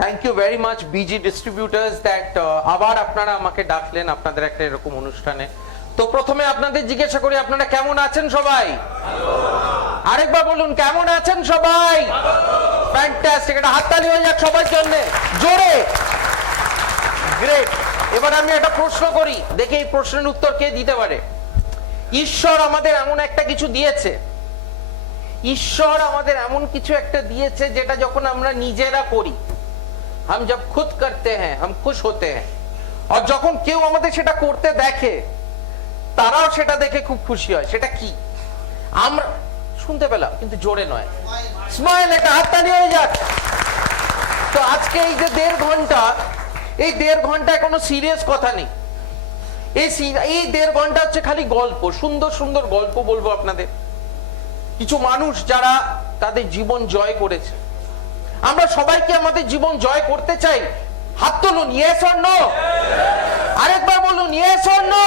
Thank you very much busy distributors that আবার আপনারা আমাকে ডাকলেন আপনাদের একটা এরকম অনুষ্ঠানে। তো প্রথমে আপনাদের জিজ্ঞাসা করি, আপনারা কেমন আছেন সবাই? আরেকবার বলুন, কেমন আছেন সবাই? ফ্যান্টাস্টিক, একটা হাততালি হয়ে যাক সবার জন্য জোরে। গ্রেট। এবার আমি একটা প্রশ্ন করি, দেখে এই প্রশ্নের উত্তর কে দিতে পারে। ঈশ্বর আমাদের এমন একটা কিছু দিয়েছে, ঈশ্বর আমাদের এমন কিছু একটা দিয়েছে যেটা যখন আমরা নিজেরা করি, हम जब खुद करते हैं हम खुश होते हैं, और যখন কেউ আমাদের সেটা করতে দেখে তারাও সেটা দেখে খুব খুশি হয়। সেটা কি? আমরা শুনতে পেলাম কিন্তু জোরে নয়, স্মাইল। একটা হাততালি হয়ে যাক। তো আজকে এই যে 1.5 ঘন্টা, এই 1.5 ঘন্টায় কোনো সিরিয়াস কথা নেই। এই 1.5 ঘন্টা হচ্ছে খালি গল্প, সুন্দর সুন্দর গল্প বলবো আপনাদের। কিছু মানুষ যারা তাদের জীবন জয় করেছে। আমরা সবাই কি আমাদের জীবন জয় করতে চাই? হাত তুলুন, ইয়েস অর নো। আরেকবার বলুন, ইয়েস অর নো।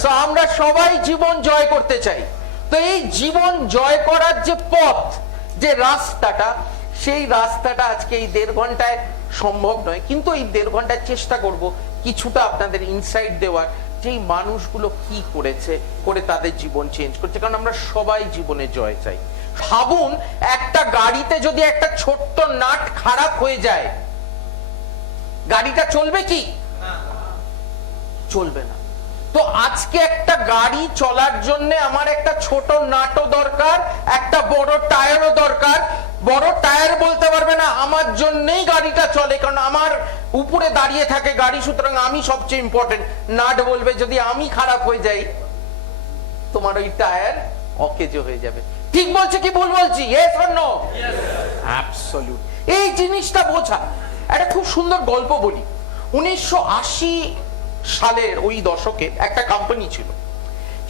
সো আমরা সবাই জীবন জয় করতে চাই। তো এই জীবন জয় করার যে পথ, যে রাস্তাটা, সেই রাস্তাটা আজকে এই 1.5 ঘন্টায় সম্ভব নয়, কিন্তু এই 1.5 ঘন্টায় চেষ্টা করব কিছুটা আপনাদের ইনসাইট দেওয়ার, যে এই মানুষগুলো কি করেছে, করে তাদের জীবন চেঞ্জ করছে। কারণ আমরা সবাই জীবনে জয় চাই। ভাবুন, একটা গাড়িতে যদি একটা ছোট্ট নাট খারাপ হয়ে যায়, গাড়িটা চলবে কি? চলবে না। তো আজকে একটা গাড়ি চলার জন্য আমার একটা ছোট নাটও দরকার, একটা বড় টায়ারও দরকার। বড় টায়ার বলতে পারবে না আমার জন্যই গাড়িটা চলে, কারণ আমার উপরে দাঁড়িয়ে থাকে গাড়ি, সুতরাং আমি সবচেয়ে ইম্পর্টেন্ট। নাট বলবে যদি আমি খারাপ হয়ে যাই তোমার ওই টায়ার অকেজো হয়ে যাবে। ঠিক বলছে কি ভুল বলছি? Yes or no? অ্যাবসলিউট। এই জিনিসটা বোঝা। একটা খুব সুন্দর গল্প বলি। 1980 সালের ওই দশকে একটা কোম্পানি ছিল।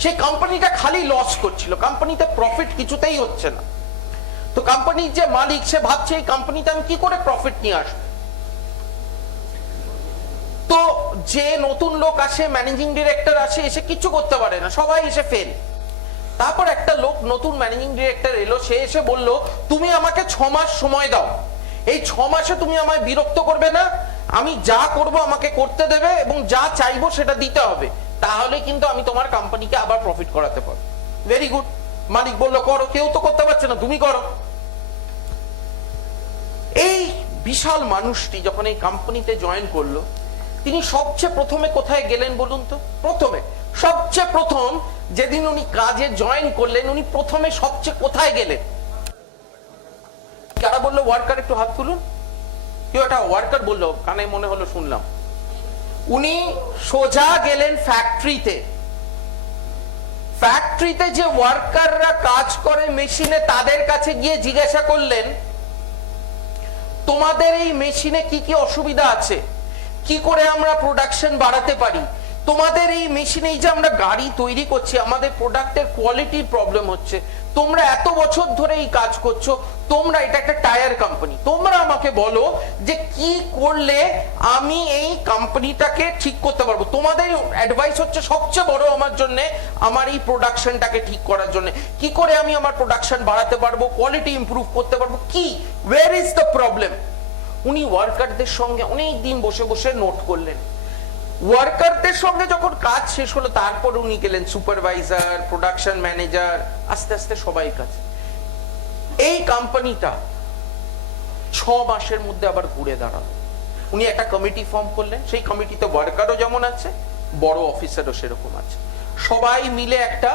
সেই কোম্পানিটা খালি লস করছিল, কোম্পানিতে প্রফিট কিছুতেই হচ্ছে না। তো কোম্পানির যে মালিক, সে ভাবছে এই কোম্পানিতে আমি কি করে প্রফিট নিয়ে আসবো। তো যে নতুন লোক আসে, ম্যানেজিং ডিরেক্টর আসে, এসে কিছু করতে পারে না, সবাই এসে ফেল। তারপর একটা লোক, নতুন ম্যানেজিং ডিরেক্টর এলো, সে এসে বলল তুমি আমাকে 6 মাস সময় দাও। এই 6 মাসে তুমি আমায় বিরক্ত করবে না, আমি যা করব আমাকে করতে দেবে এবং যা চাইবো সেটা দিতে হবে, তাহলে কিন্তু আমি তোমার কোম্পানিকে আবার প্রফিট করাতে পারবো। Very good. মালিক বলল করো, কেউ তো করতে পারছে না, তুমি করো। এই বিশাল মানুষটি যখন এই কোম্পানিতে জয়েন করলো, তিনি সবচেয়ে প্রথমে কোথায় গেলেন বলুন তো? সবচেয়ে প্রথম যেদিন উনি কাজে জয়েন করলেন, উনি প্রথমে সবচেয়ে কোথায় গেলেন? কারা বললো ওয়ার্কার? একটু হাত তুলুন। কেউ একটা ওয়ার্কার বললো, কানে মনে হলো শুনলাম। উনি সোজা গেলেন ফ্যাক্টরিতে। ফ্যাক্টরিতে যে ওয়ার্কাররা কাজ করে মেশিনে, তাদের কাছে গিয়ে জিজ্ঞাসা করলেন তোমাদের এই মেশিনে কি কি অসুবিধা আছে, কি করে আমরা প্রোডাকশন বাড়াতে পারি। তোমাদের এই মেশিনে, এই যে আমরা গাড়ি তৈরি করছি, আমাদের প্রোডাক্টের কোয়ালিটির প্রবলেম হচ্ছে। তোমরা এত বছর ধরে এই কাজ করছো, তোমরা, এটা একটা টায়ার কোম্পানি, তোমরা আমাকে বলো যে কি করলে আমি এই কোম্পানিটাকে ঠিক করতে পারবো। তোমাদের অ্যাডভাইস হচ্ছে সবচেয়ে বড় আমার জন্য, আমার এই প্রোডাকশনটাকে ঠিক করার জন্য। কি করে আমি আমার প্রোডাকশন বাড়াতে পারবো, কোয়ালিটি ইমপ্রুভ করতে পারবো, কি, ওয়্যার ইজ দ্য প্রবলেম। উনি ওয়ার্কারদের সঙ্গে অনেক দিন বসে বসে নোট করলেন। ওয়ার্কারদের সঙ্গে যখন কাজ শেষ হলো, তারপর উনি গেলেন সুপারভাইজার, প্রোডাকশন ম্যানেজার, আস্তে আস্তে সবাই কাছে। এই কোম্পানিটা 6 মাসের মধ্যে আবার ঘুরে দাঁড়ালো। উনি একটা কমিটি ফর্ম করলেন, সেই কমিটিতে ওয়ার্কারও যেমন আছে, বড় অফিসারও সেরকম আছে। সবাই মিলে একটা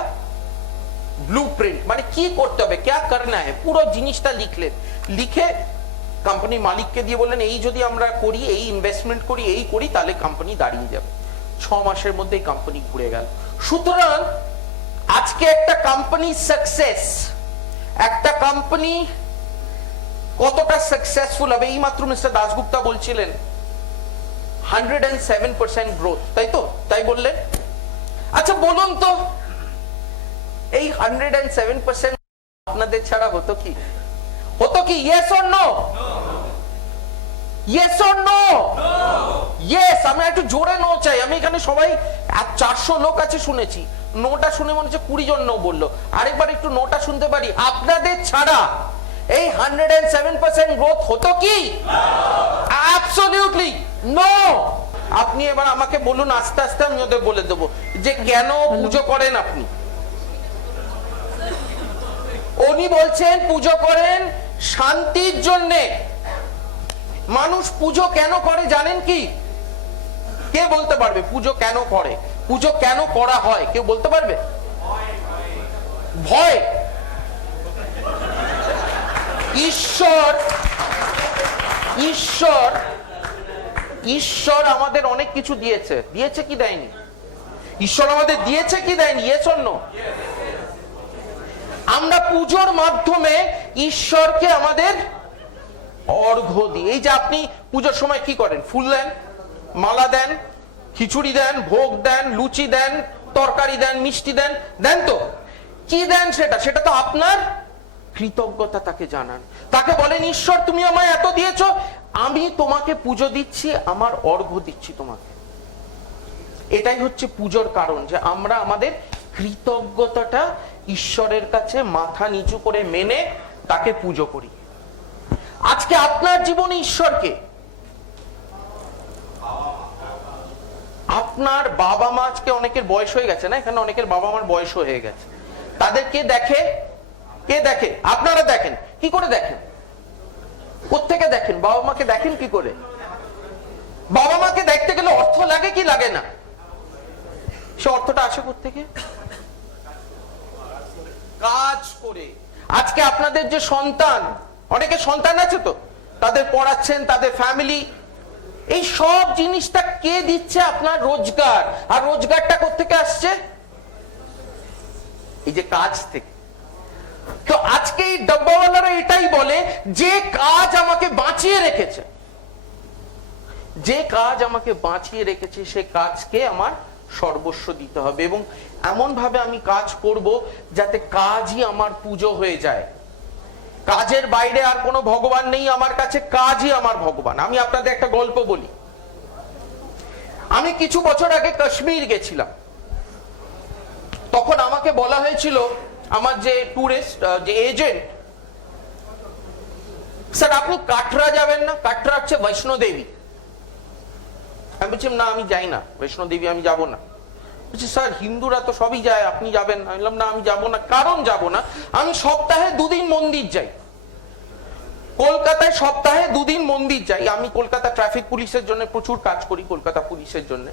ব্লুপ্রিন্ট, মানে কি করতে হবে, ক্যা করনা है, পুরো জিনিসটা লিখলেন। লিখে কোম্পানি মালিককে দিয়ে বললেন এই যদি আমরা করি, এই ইনভেস্টমেন্ট করি, এই করি, তাহলে কোম্পানি দাঁড়িয়ে যাবে। 6 মাসের মধ্যে এই কোম্পানি ঘুরে গেল। সুতরাং আজকে একটা কোম্পানি সাকসেস, একটা কোম্পানি কতটা সাকসেসফুল হবে, এই মাত্র মিস্টার দাশগুপ্তা বলছিলেন 107% গ্রোথ, তাই তো? তাই বললেন। আচ্ছা বলুন তো, এই 107% আপনাদের ছাড়া হতো কি? Yes or no? Yes or no? Yes. আমি একটু জোরে নো চাই। আমি এখানে সবাই 400 লোক আছে শুনেছি, নোটা শুনে মনে হচ্ছে 20 জন নো বললো। আরেকবার একটু নোটা শুনতে পারি। আপনাদের ছাড়া এই 107% গ্রোথ হতো কি? Absolutely no. আপনি এবার আমাকে বলুন, আস্তে আস্তে আমি ওদের বলে দেবো যে কেন পুজো করেন আপনি। উনি বলছেন পুজো করেন শান্তির জন্যে। মানুষ পুজো কেন করে জানেন কি? কে বলতে পারবে পুজো কেন করে? পুজো কেন করা হয় কেউ বলতে পারবে? ভয়। ঈশ্বর ঈশ্বর ঈশ্বর আমাদের অনেক কিছু দিয়েছে। দিয়েছে কি দেয়নি? ঈশ্বর আমাদের দিয়েছে কি দেয়নি? Yes or no? আমরা পুজোর মাধ্যমে ঈশ্বরকে আমাদের অর্ঘ্য দিই। এই যে আপনি পুজোর সময় কি করেন? ফুল দেন, মালা দেন, খিচুড়ি দেন, ভোগ দেন, লুচি দেন, তরকারি দেন, মিষ্টি দেন, দেন তো? কি দেন সেটা? সেটা তো আপনার কৃতজ্ঞতা তাকে জানান। তাকে বলেন ঈশ্বর তুমি আমায় এত দিয়েছো, আমি তোমাকে পুজো দিচ্ছি, আমার অর্ঘ্য দিচ্ছি তোমাকে। এটাই হচ্ছে পুজোর কারণ, যে আমরা আমাদের কৃতজ্ঞতাটা ঈশ্বরের কাছে মাথা নিচু করে মেনে তাকে পুজো করি। আজকে আপনার জীবনে ঈশ্বরকে আপনার বাবা মা, আজকে অনেকের বয়স হয়ে গেছে না, এখানে অনেকের বাবা মার বয়স হয়ে গেছে, তাদেরকে দেখে কে দেখে? আপনারা দেখেন। কি করে দেখেন? কোত্থেকে দেখেন? বাবা মাকে দেখেন কি করে? বাবা মাকে দেখতে গেলে অর্থ লাগে কি লাগে না? সে অর্থটা আসে কোত্থেকে? কাজ করে। আজকে আপনাদের যে সন্তান, অনেকে সন্তান আছে তো, তাদের পড়াচ্ছেন, তাদের ফ্যামিলি, এই সব জিনিসটা কে দিচ্ছে? আপনার রোজগার। আর রোজগারটা কোত্থেকে আসছে? এই যে কাজ থেকে। তো আজকে এই ডাব্বাওয়ালারা এটাই বলে, যে কাজ আমাকে বাঁচিয়ে রেখেছে, যে কাজ আমাকে বাঁচিয়ে রেখেছে, সে কাজকে আমার সর্বস্ব দিতে হবে, এবং এমন ভাবে আমি কাজ করব যাতে কাজই আমার পুজো হয়ে যায়। কাজের বাইরে আর কোনো ভগবান নেই আমার কাছে, কাজই আমার ভগবান। আমি আপনাদের একটা গল্প বলি। আমি কিছু বছর আগে কাশ্মীর গেছিলাম। তখন আমাকে বলা হয়েছিল, আমার যে ট্যুরিস্ট যে এজেন্ট, স্যার আপনি কাটরা যাবেন না? কাটরা হচ্ছে বৈষ্ণো দেবী। আমি বলছিলাম না, আমি যাই না বৈষ্ণো দেবী, আমি যাব না। বলছি স্যার হিন্দুরা তো সবই যায়, আপনি যাবেন? আমি বললাম না, আমি যাব না। কারণ যাব না, আমি সপ্তাহে 2 দিন মন্দির যাই। কলকাতায় সপ্তাহে 2 দিন মন্দির যাই। আমি কলকাতা ট্রাফিক পুলিশের জন্য প্রচুর কাজ করি, কলকাতা পুলিশের জন্য।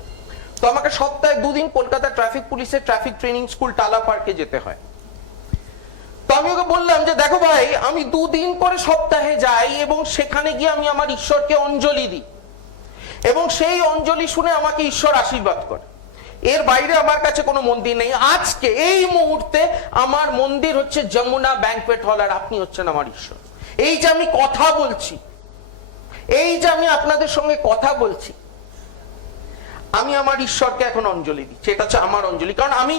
তো আমাকে সপ্তাহে 2 দিন কলকাতা ট্রাফিক পুলিশের ট্রাফিক ট্রেনিং স্কুল টালা পার্কে যেতে হয়। তো আমি ওকে বললাম যে দেখো ভাই, আমি 2 দিন করে সপ্তাহে যাই, এবং সেখানে গিয়ে আমি আমার ঈশ্বরকে অঞ্জলি দিই, এবং সেই অঞ্জলি শুনে আমাকে ঈশ্বর আশীর্বাদ করে। এর বাইরে আমার কাছে কোনো মন্দির নেই। আজকে এই মুহূর্তে আমার মন্দির হচ্ছে যমুনা ব্যাংকুয়েট হল, আর আপনি হচ্ছেন আমার ঈশ্বর। এই যে আমি কথা বলছি, এই যে আমি আপনাদের সঙ্গে কথা বলছি, আমি আমার ঈশ্বরকে এখন অঞ্জলি দিচ্ছি। এটা হচ্ছে আমার অঞ্জলি। কারণ আমি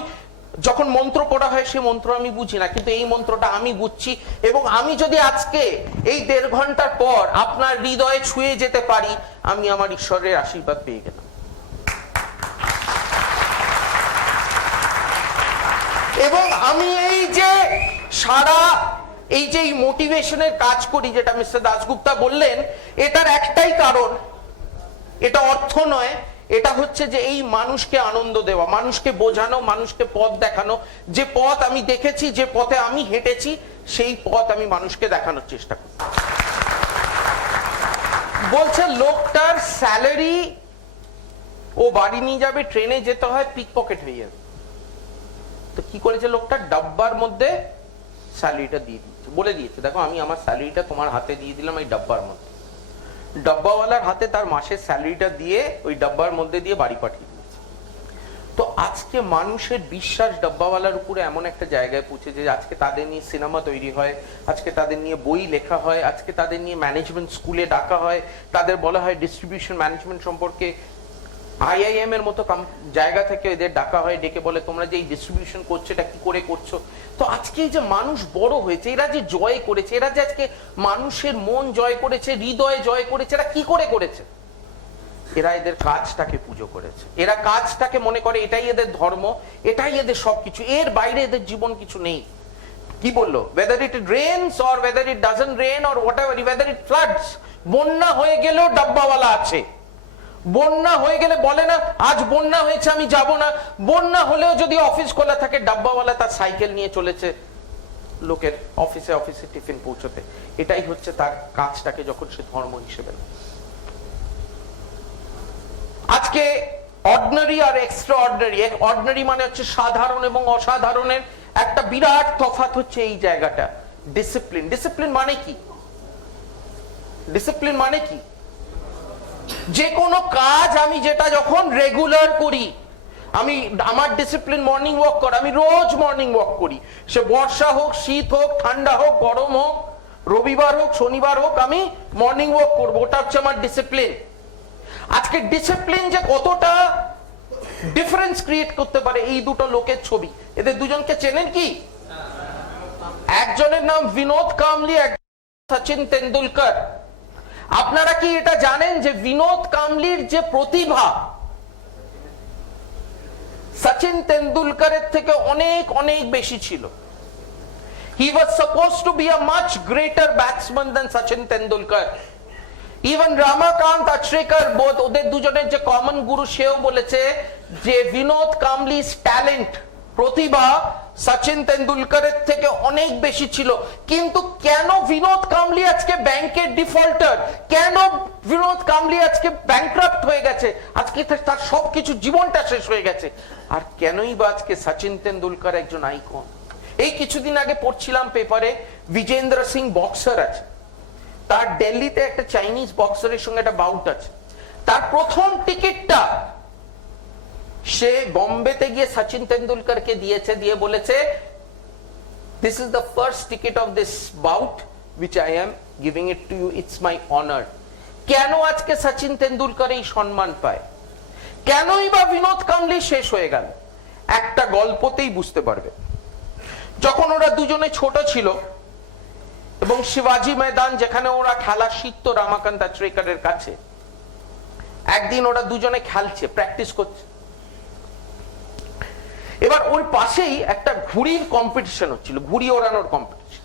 যখন মন্ত্র পড়া হয়, সে মন্ত্র আমি বুঝি না, কিন্তু এই মন্ত্রটা আমি বুঝছি, এবং আমি যদি আজকে এই 1.5 ঘন্টার পর আপনার হৃদয়ে ছুঁয়ে যেতে পারি, আমি আমার ঈশ্বরের আশীর্বাদ পেয়ে গেলাম। এবং আমি এই যে সারা এই যে মোটিভেশনের কাজ করি, যেটা মিস্টার দাশগুপ্তা বললেন, এটার একটাই কারণ, এটা অর্থ নয়, এটা হচ্ছে যে এই মানুষকে আনন্দ দেওয়া, মানুষকে বোঝানো, মানুষকে পথ দেখানো। যে পথ আমি দেখেছি, যে পথে আমি হেঁটেছি, সেই পথ আমি মানুষকে দেখানোর চেষ্টা করি। বলছে লোকটার স্যালারি ও বাড়ি নিয়ে যাবে, ট্রেনে যেতে হয়, পিক পকেট হয়ে যাবে। তো কি করেছে লোকটা? ডাব্বার মধ্যে স্যালারিটা দিয়ে দিচ্ছে, বলে দিয়েছে দেখো আমি আমার স্যালারিটা তোমার হাতে দিয়ে দিলাম এই ডাব্বার মধ্যে। ডাব্বাওয়ালার হাতে তার মাসের স্যালারিটা দিয়ে ওই ডাব্বার মধ্যে দিয়ে বাড়ি পাঠিয়ে দিয়েছে। তো আজকে মানুষের বিশ্বাস ডাব্বাওয়ালার উপরে এমন একটা জায়গায় পৌঁছেছে যে আজকে তাদের নিয়ে সিনেমা তৈরি হয়, আজকে তাদের নিয়ে বই লেখা হয়, আজকে তাদের নিয়ে ম্যানেজমেন্ট স্কুলে ডাকা হয়, তাদের বলা হয় ডিস্ট্রিবিউশন ম্যানেজমেন্ট সম্পর্কে। IIM এর মতো জায়গা থেকে এদের ডাকা হয়, ডেকে বলে তোমরা যে এই ডিস্ট্রিবিউশন করছো এটা কি করে করছো। তো আজকে যে মানুষ বড় হয়েছে, এরা যে জয় করেছে, এরা যে আজকে মানুষের মন জয় করেছে, হৃদয় জয় করেছে, এরা কি করে করেছে? এরা এদের কাজটাকে পুজো করেছে। এরা কাজটাকে মনে করে এটাই এদের ধর্ম, এটাই এদের সবকিছু, এর বাইরে এদের জীবন কিছু নেই। কি বললো, whether it rains or whether it doesn't rain or whatever, whether it floods, বন্যা হয়ে গেলেও ডাব্বাওয়ালা আছে। বন্যা হয়ে গেলে বলে না আজ বন্যা হয়েছে আমি যাব না, বন্যা হলেও যদি অফিস খোলা থাকে ডাব্বাওয়ালা তার সাইকেল নিয়ে চলেছে লোকের অফিসে অফিসে টিফিন পৌঁছতে। এটাই হচ্ছে তার কাজটাকে যখন সে ধর্ম হিসেবে। আজকে অর্ডিনারি আর এক্সট্রা অর্ডিনারি, অর্ডিনারি মানে হচ্ছে সাধারণ এবং অসাধারণের একটা বিরাট তফাৎ হচ্ছে এই জায়গাটা। ডিসিপ্লিন, ডিসিপ্লিন মানে কি? ডিসিপ্লিন মানে কি? যে কোনো কাজ আমি যেটা যখন রেগুলার করি, আমি আমার ডিসিপ্লিন মর্নিং ওয়াক করা, আমি রোজ মর্নিং ওয়াক করি, সে বর্ষা হোক, শীত হোক, ঠান্ডা হোক, গরম হোক, রবিবার হোক, শনিবার হোক, আমি মর্নিং ওয়াক করবো, ওটা হচ্ছে আমার ডিসিপ্লিন। আজকে ডিসিপ্লিন যে কতটা ডিফারেন্স ক্রিয়েট করতে পারে এই দুটো লোকের ছবি। এদের দুজনকে চেনেন কি? একজনের নাম বিনোদ কাম্বলি, সচিন তেন্ডুলকর। আপনারা কি এটা জানেন যে বিনোদ কাম্বলির যে প্রতিভা সচিন তেন্ডুলকরের থেকে অনেক অনেক বেশি ছিল। He was supposed to be a much greater batsman than Sachin Tendulkar. Even Ramakant Achrekar, both ওদের দুজনের যে কমন গুরু, সেও বলেছে যে বিনোদ কাম্বলির ট্যালেন্ট, প্রতিভা সচিন তেন্ডুলকরের থেকে অনেক বেশি ছিল। কিন্তু কেন বিনোদ কাম্বলি আজকে ব্যাংকের ডিফল্টার, কেন বিনোদ কাম্বলি আজকে ব্যাংক্রাফট হয়ে গেছে, আজকে তার সবকিছু জীবনটা শেষ হয়ে গেছে, আর কেনই বা আজকে সচিন তেন্ডুলকর একজন আইকন? এই কিছুদিন আগে পড়ছিলাম পেপারে, বিজেন্দ্র সিং বক্সার আছে, তার দিল্লিতে একটা চাইনিজ বক্সারের সঙ্গে একটা বাউট আছে, তার প্রথম টিকিটটা সে বম্বেতে গিয়ে সচিন তেন্ডুলকরকে দিয়েছে, দিয়ে বলেছে this is the first ticket of this bout which I am giving it to you, it's my honor। কেন আজকে সচিন তেন্ডুলকর এই সম্মান পায়, কেনই বা বিনোদ কাম্বলি শেষ হয়ে গেল? একটা গল্পতেই বুঝতে পারবে। যখন ওরা দুজনে ছোট ছিল এবং শিবাজি ময়দান যেখানে ওরা খেলা শিখত রামাকান্ত আচরেকরের কাছে, একদিন ওরা দুজনে খেলছে, প্র্যাকটিস করছে। এবার ওর পাশেই একটা ঘুড়ির কম্পিটিশন হচ্ছিল, ঘুড়ি ওড়ানোর কম্পিটিশন।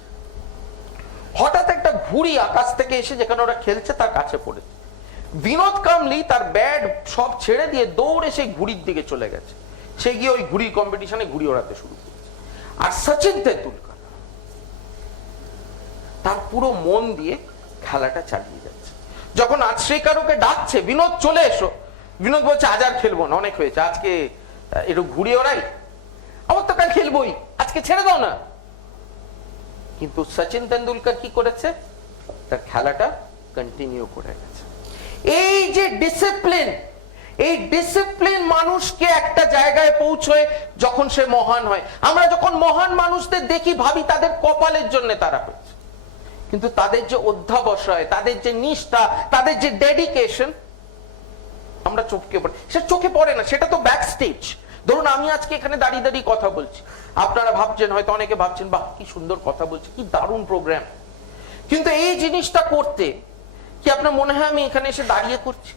হঠাৎ একটা ঘুড়ি আকাশ থেকে এসে যেখানে ওরা খেলছে তার কাছে পড়েছে। বিনোদ কাম্বলি তার ব্যাট সব ছেড়ে দিয়ে দৌড়ে সেই ঘুড়ির দিকে চলে গেছে, সে গিয়ে ওই ঘুড়ির কম্পিটিশনে ঘুড়ি ওড়াতে শুরু করেছে। আর সচিন তেন্ডুলকর তার পুরো মন দিয়ে খেলাটা চালিয়ে যাচ্ছে। যখন আচরেকর ওকে ডাকছে, বিনোদ চলে এসো, বিনোদ বলছে আজ আর খেলবো না, অনেক হয়েছে, আজকে একটু ঘুড়ি ওড়াই, আমার তো কাল খেলবোই, আজকে ছেড়ে দাও না। কিন্তু সচিন তেন্ডুলকর কি করেছে, তার খেলাটা কন্টিনিউ করে গেছে। এই যে ডিসিপ্লিন, এই ডিসিপ্লিন মানুষকে একটা জায়গায় পৌঁছয় যখন সে মহান হয়। আমরা যখন মহান মানুষদের দেখি ভাবি তাদের কপালের জন্য তারা হয়েছে, কিন্তু তাদের যে অধ্যাবসায়, তাদের যে নিষ্ঠা, তাদের যে ডেডিকেশন আমরা চোখে পড়ে, সে চোখে পড়ে না, সেটা তো ব্যাক স্টেজ। ধরুন আমি আজকে এখানে দাঁড়িয়ে দাঁড়িয়ে কথা বলছি, আপনারা ভাবছেন, হয়তো অনেকে ভাবছেন বাহ কি সুন্দর কথা বলছে, কি দারুণ প্রোগ্রাম, কিন্তু এই জিনিসটা করতে কি আপনার মনে হয় আমি এখানে এসে দাঁড়িয়ে করছি?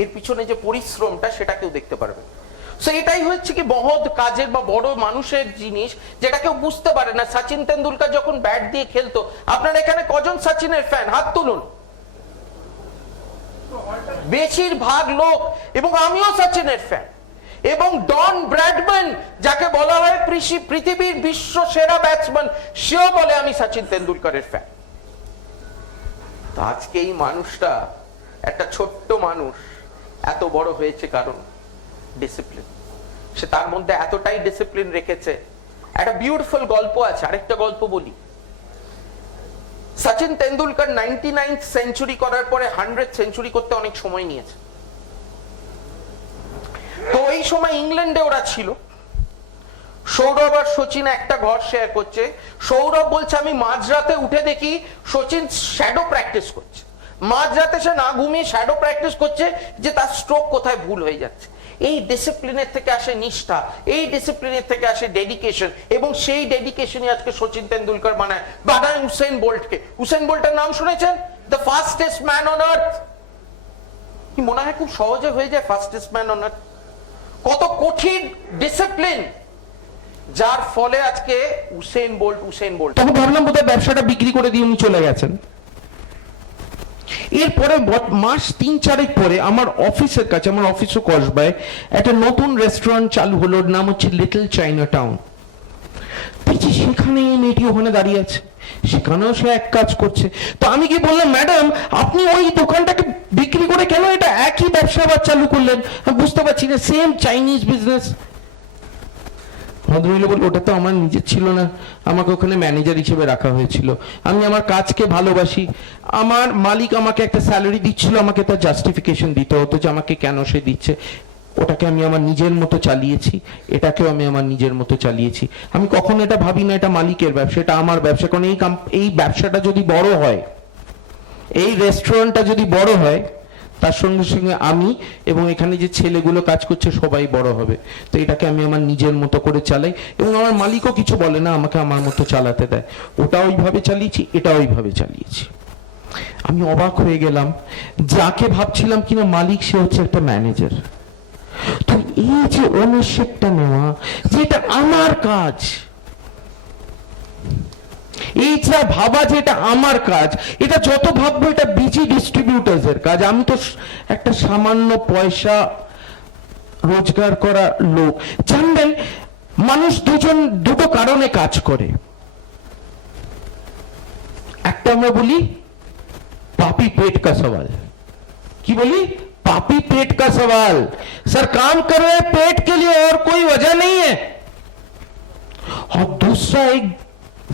এর পিছনে যে পরিশ্রমটা সেটা কেউ দেখতে পারবে। সো এটাই হচ্ছে কি মহৎ কাজের বা বড় মানুষের জিনিস, যেটা কেউ বুঝতে পারে না। সচিন তেন্ডুলকর যখন ব্যাট দিয়ে খেলতো, আপনারা এখানে কজন সচিনের ফ্যান, হাত তুলুন। বেশিরভাগ লোক, এবং আমিও সচিনের ফ্যান। এবং ডন ব্র্যাডম্যান, যাকে বলা হয় পৃথিবীর বিশ্ব সেরা ব্যাটসম্যান, সেও বলে আমি সচিন তেন্ডুলকরের ফ্যান। তো আজকে এই মানুষটা, একটা ছোট্ট মানুষ, এত বড় হয়েছে কারণ ডিসিপ্লিন। সে তার মধ্যে এতটাই ডিসিপ্লিন রেখেছে। একটা বিউটিফুল গল্প আছে, আরেকটা গল্প বলি। সচিন তেন্ডুলকর 99th সেঞ্চুরি করার পরে 100th সেঞ্চুরি করতে অনেক সময় নিয়েছে। তো এই সময় ইংল্যান্ডে ওরা ছিল, সৌরভ আর সচিন একটা ঘর শেয়ার করছে। সৌরভ বলছে আমি মাঝরাতে উঠে দেখি সচিন শ্যাডো প্র্যাকটিস করছে, মাঝরাতে সে না ঘুমিয়ে শ্যাডো প্র্যাকটিস করছে যে তার স্ট্রোক কোথায় ভুল হয়ে যাচ্ছে। এই ডিসিপ্লিনের থেকে আসে নিষ্ঠা, এই ডিসিপ্লিনের থেকে আসে ডেডিকেশন, এবং সেই ডেডিকেশনই আজকে সচিন তেন্ডুলকর বানায় উসেন বোল্টকে। উসেন বোল্টের নাম শুনেছেন? The fastest man on earth. কি মনে হয় খুব সহজে হয়ে যায় ফাস্টেস্ট ম্যান অন আর্থ? কত কঠিন ডিসিপ্লিন, যার ফলে আজকে উসেন বোল্ট তখন ভাবলাম বোধহয় ব্যবসাটা বিক্রি করে দিয়ে উনি চলে গেছেন। এরপরে মাস 3-4 পরে আমার অফিসের কাছে, আমার অফিসও কসবায়, একটা নতুন রেস্টুরেন্ট চালু হলো, নাম হচ্ছে লিটল চাইনা টাউন। দেখছি সেখানে এই মেয়েটি ওখানে দাঁড়িয়ে আছে, সেখানেও সে এক কাজ করছে। তো আমি কি বললাম, ম্যাডাম আপনি ওই দোকানটাকে বিক্রি করে কেন এটা একই ব্যবসা আবার চালু করলেন? আমি বুঝতে পারছি না, সেম চাইনিজ বিজনেস। ভদ্রমহিলা বলল, ওটা তো আমার নিজের ছিল না, আমাকে ওখানে ম্যানেজার হিসেবে রাখা হয়েছিল। আমি আমার কাজকে ভালোবাসি, আমার মালিক আমাকে একটা স্যালারি দিচ্ছিল, আমাকে তার জাস্টিফিকেশন দিতে হতো যে আমাকে কেন সে দিচ্ছে। ওটাকে আমি আমার নিজের মতো চালিয়েছি, এটাকেও আমি আমার নিজের মতো চালিয়েছি। আমি কখনো এটা ভাবি না এটা মালিকের ব্যবসা, এটা আমার ব্যবসা। কারণ এই ব্যবসাটা যদি বড় হয়, এই রেস্টুরেন্টটা যদি বড় হয়, তার সঙ্গে সঙ্গে আমি এবং এখানে যে ছেলেগুলো কাজ করছে সবাই বড় হবে। তো এটাকে আমি আমার নিজের মতো করে চালাই এবং আমার মালিকও কিছু বলে না, আমাকে আমার মতো চালাতে দেয়। ওটা ওইভাবে চালিয়েছি, এটা ওইভাবে চালিয়েছি। আমি অবাক হয়ে গেলাম, যাকে ভাবছিলাম কিনা মালিক, সে হচ্ছে একটা ম্যানেজার। তো এই যে ওনারশিপটা নেওয়া, যে এটা আমার কাজ, এই যা ভাবা যে এটা আমার কাজ, এটা যত ভাববো এটা বিজি ডিস্ট্রিবিউটার্স এর কাজ। আমি তো একটা সামান্য পয়সা রোজগার করা লোক। জানবেন, মানুষ দুটো কারণে কাজ করে। একটা আমরা বলি पापी पेट का सवाल। की बोली? पापी पेट का सवाल। सर काम कर रहे हैं पेट के लिए और कोई वजह नहीं है। और दूसरा एक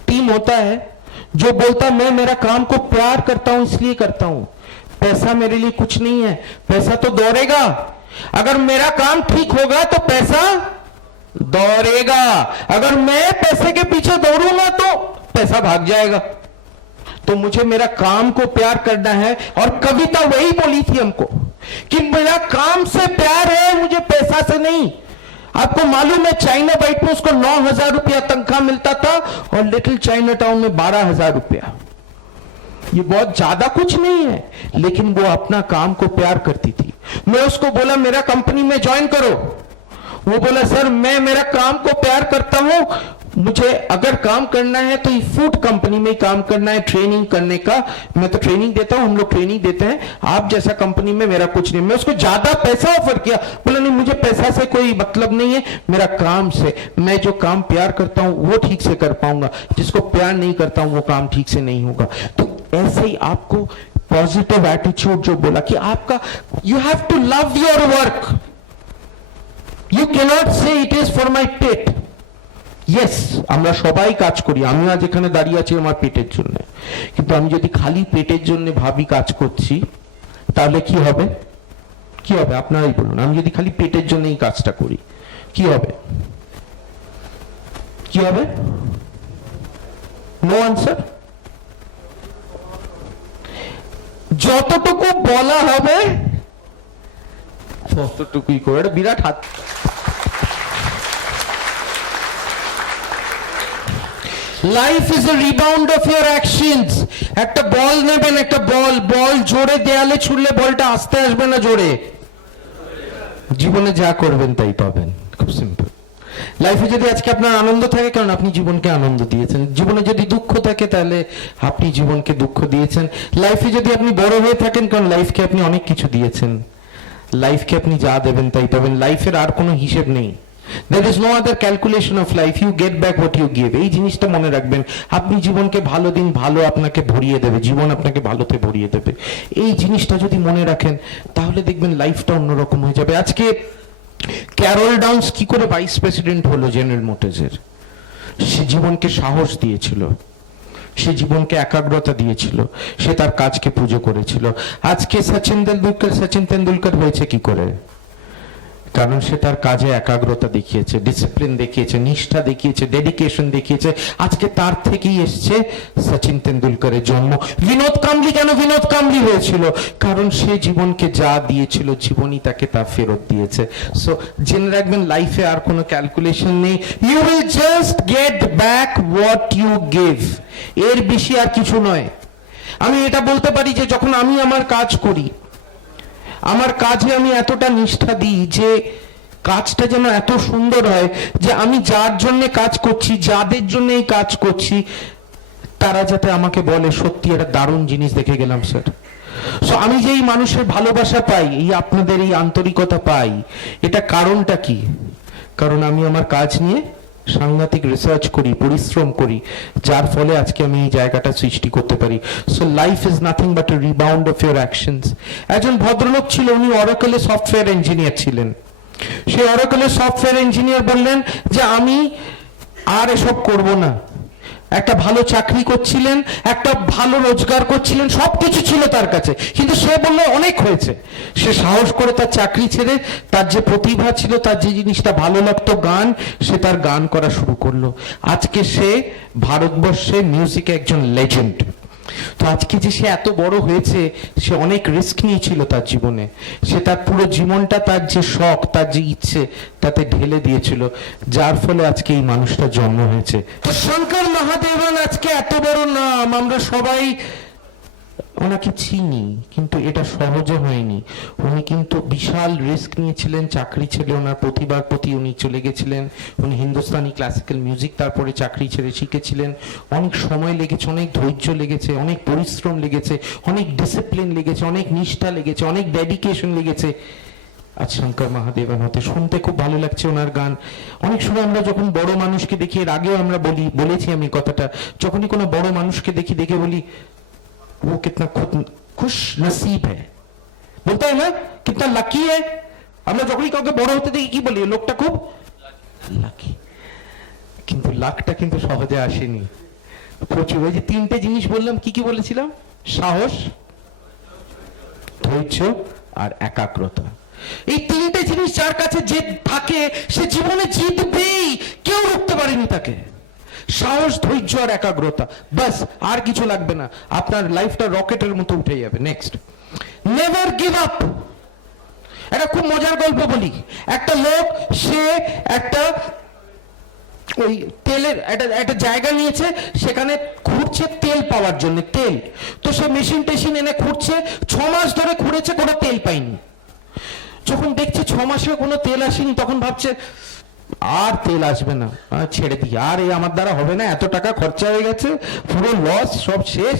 टीम होता है जो बोलता मैं मेरा काम को प्यार करता हूं इसलिए करता हूं, पैसा मेरे लिए कुछ नहीं है, पैसा तो दौड़ेगा, अगर मेरा काम ठीक होगा तो पैसा दौड़ेगा, अगर मैं पैसे के पीछे दौड़ूंगा तो पैसा भाग जाएगा। तो मुझे मेरा काम को प्यार करना है। और कविता वही बोली थी हमको कि मेरा काम से प्यार है, मुझे पैसा से नहीं। आपको मालूम है चाइना बाइट में उसको 9,000 रुपया तनख्वाह मिलता था और लिटिल चाइना टाउन में 12,000 रुपया। ये बहुत ज्यादा कुछ नहीं है, लेकिन वो अपना काम को प्यार करती थी। मैं उसको बोला मेरा कंपनी में ज्वाइन करो, वो बोला सर मैं मेरा काम को प्यार करता हूं, मुझे अगर काम करना है तो फूड कंपनी में काम करना है, ट्रेनिंग करने का। मैं तो ट्रेनिंग देता हूं, हम लोग ट्रेनिंग देते हैं, आप जैसा कंपनी में मेरा कुछ नहीं। मैं उसको ज्यादा पैसा ऑफर किया, बोला नहीं मुझे पैसा से कोई मतलब नहीं है, मेरा काम से, मैं जो काम प्यार करता हूं वो ठीक से कर पाऊंगा, जिसको प्यार नहीं करता हूं वो काम ठीक से नहीं होगा। तो ऐसे ही आपको पॉजिटिव एटीट्यूड जो बोला कि आपका you have to love your work, you cannot say it is for my pet. Yes, আমরা সবাই কাজ করি, আমি আজ এখানে দাঁড়িয়ে আছি আমার পেটের জন্য, কিন্তু আমি যদি খালি পেটের জন্য ভাবি কাজ করছি তাহলে কি হবে? কি হবে আপনারাই বলুন। আমি যদি খালি পেটের জন্য এই কাজটা করি কি হবে? কি হবে? No answer. যতটুকু বলা হবে ততটুকুই করে। এটা বিরাট হাত। Life is a rebound of your actions. একটা বল নেবেন, একটা বল জোরে দেয়ালে ছুড়লে বলটা আস্তে আসবে না জোরে? জীবনে যা করবেন তাই পাবেন, খুব সিম্পল। লাইফে যদি আজকে আপনার আনন্দ থাকে, কারণ আপনি জীবনকে আনন্দ দিয়েছেন। জীবনে যদি দুঃখ থাকে তাহলে আপনি জীবনকে দুঃখ দিয়েছেন। লাইফে যদি আপনি বড় হয়ে থাকেন, কারণ লাইফকে আপনি অনেক কিছু দিয়েছেন, লাইফকে আপনি যা দেবেন তাই পাবেন। লাইফের আর কোনো হিসেব নেই। There is no other calculation of life. You get back what you give. এই জিনিসটা মনে রাখবেন। আপনি জীবনকে ভালো দিন, ভালো আপনাকে ভরিয়ে দেবে, জীবন আপনাকে ভালোতে ভরিয়ে দেবে। এই জিনিসটা যদি মনে রাখেন তাহলে দেখবেন লাইফটা অন্যরকম হয়ে যাবে। আজকে ক্যারল ডাউন্স কি করে ভাইস প্রেসিডেন্ট হলো জেনারেল মোটরসের? সে জীবনকে সাহস দিয়েছিল, সে জীবনকে একাগ্রতা দিয়েছিল, সে তার কাজকে পুজো করেছিল। আজকে সচিন তেন্ডুলকর হয়েছে কি করে? কারণ সে তার কাজে একাগ্রতা দেখিয়েছে, ডিসিপ্লিন দেখিয়েছে, নিষ্ঠা দেখিয়েছে, ডেডিকেশন দেখিয়েছে। আজকে তার থেকেই এসছে সচিন তেন্ডুলকরের জন্ম। বিনোদ কাম্বলি কেন বিনোদ কাম্বলি হয়েছিল? কারণ সে জীবনকে যা দিয়েছিল জীবনই তাকে তা ফেরত দিয়েছে। সো জেনে রাখবেন লাইফে আর কোনো ক্যালকুলেশন নেই। You will just get back what you give, এর বেশি আর কিছু নয়। আমি এটা বলতে পারি যে যখন আমি আমার কাজ করি, আমার কাজে আমি এতটা নিষ্ঠা দিই যে কাজটা যেন এত সুন্দর হয় যে আমি যার জন্য কাজ করছি, যাদের জন্য এই কাজ করছি, তারা যাতে আমাকে বলে সত্যি একটা দারুণ জিনিস দেখে গেলাম স্যার। সো আমি যে এই মানুষের ভালোবাসা পাই, এই আপনাদের এই আন্তরিকতা পাই, এটা কারণটা কি? কারণ আমি আমার কাজ নিয়ে সাংঘাতিক রিসার্চ করি, পরিশ্রম করি, যার ফলে আজকে আমি এই জায়গাটা সৃষ্টি করতে পারি। So life is nothing but A rebound of your actions. একজন ভদ্রলোক ছিল, উনি অরাকলে সফটওয়্যার ইঞ্জিনিয়ার ছিলেন। সেই অরাকলে সফটওয়্যার ইঞ্জিনিয়ার বললেন যে আমি আর এসব করব না। একটা ভালো চাকরি করছিলেন, একটা ভালো রোজগার করছিলেন, সবকিছু ছিল তার কাছে, কিন্তু সে বলল অনেক হয়েছে। সে সাহস করে তার চাকরি ছেড়ে তার যে প্রতিভা ছিল, তার যে জিনিসটা ভালো লাগতো গান, সে তার গান করা শুরু করলো। আজকে সে ভারতবর্ষে মিউজিকে একজন লেজেন্ড। তো আজকে যে সে এত বড় হয়েছে, সে অনেক রিস্ক নিয়েছিল তার জীবনে। সে তার পুরো জীবনটা, তার যে শখ, তার যে ইচ্ছে, তাতে ঢেলে দিয়েছিল, যার ফলে আজকে এই মানুষটা জন্ম হয়েছে। তো শঙ্কর মহাদেবন আজকে এত বড় নাম, আমরা সবাই ওনাকে চিনি, কিন্তু এটা সহজে হয়নি। উনি কিন্তু বিশাল রিস্ক নিয়েছিলেন, চাকরি ছেড়ে ওনার প্রতিভার প্রতি উনি চলে গেছিলেন। উনি হিন্দুস্তানি ক্লাসিক্যাল মিউজিক তারপরে চাকরি ছেড়ে শিখেছিলেন। অনেক সময় লেগেছে, অনেক ধৈর্য লেগেছে, অনেক পরিশ্রম লেগেছে, অনেক ডিসিপ্লিন লেগেছে, অনেক নিষ্ঠা লেগেছে, অনেক ডেডিকেশন লেগেছে আজ শঙ্কর মহাদেবন হতে। শুনতে খুব ভালো লাগছে ওনার গান। অনেক সময় আমরা যখন বড় মানুষকে দেখি, এর আগেও আমরা বলেছি আমি কথাটা, যখনই কোনো বড় মানুষকে দেখে বলি वो कितना खुश नसीब है, बोलता है ना, कितना लाकी है। আমরা যখনই কাউকে বড় হতে দেখি কি বলি, লোকটা খুব লাকি। কিন্তু লাকটা কিন্তু সহজে আসেনি, প্রচুর। ওই যে তিনটে জিনিস বললাম, কি কি বলেছিলাম? সাহস, ধৈর্য আর একাগ্রতা। এই তিনটে জিনিস যার কাছে যে থাকে, সে জীবনে জিতবেই, কেউ রুখতে পারেনি তাকে। সাহস, ধৈর্য আর একাগ্রতা, বাস, আর কিছু লাগবে না, আপনার লাইফটা রকেটের মতো উঠে যাবে। Next, never give up. একটা খুব মজার গল্প বলি। একটা লোক, সে একটা ওই তেলের একটা জায়গা নিয়েছে, সেখানে খুঁড়ছে তেল পাওয়ার জন্য, তেল। তো সে মেশিন টেশিন এনে খুঁড়ছে, 6 মাস ধরে খুঁড়েছে, কোনো তেল পায়নি। যখন দেখছে 6 মাসেও কোনো তেল আসেনি, তখন ভাবছে আর তেল আসবে না, ছেড়ে দিই, আর এই আমার দ্বারা হবে না, এত টাকা খরচা হয়ে গেছে, পুরো লস, সব শেষ।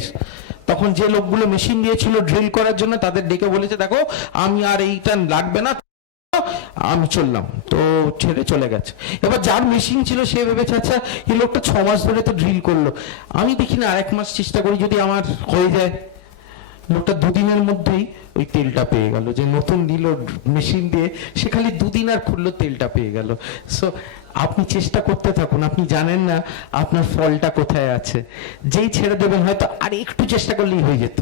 তখন যে লোকগুলো মেশিন দিয়েছিল ড্রিল করার জন্য, তাদের ডেকে বলেছে, দেখো আমি আর এইটা লাগবে না, আমি চললাম। তো ছেড়ে চলে গেছে। এবার যার মেশিন ছিল সে ভেবেছে, আচ্ছা এই লোকটা 6 মাস ধরে তো ড্রিল করলো, আমি দেখি না আরেক মাস চেষ্টা করি, যদি আমার হয়ে যায়। লোকটা 2 দিনের মধ্যেই ওই তেলটা পেয়ে গেল, যে নতুন দিল মেশিন দিয়ে, সে খালি 2 দিন আর খুললো, তেলটা পেয়ে গেল। সো আপনি চেষ্টা করতে থাকুন, আপনি জানেন না আপনার ফলটা কোথায় আছে। যেই ছেড়ে দেবেন, হয়তো আর একটু চেষ্টা করলেই হয়ে যেত।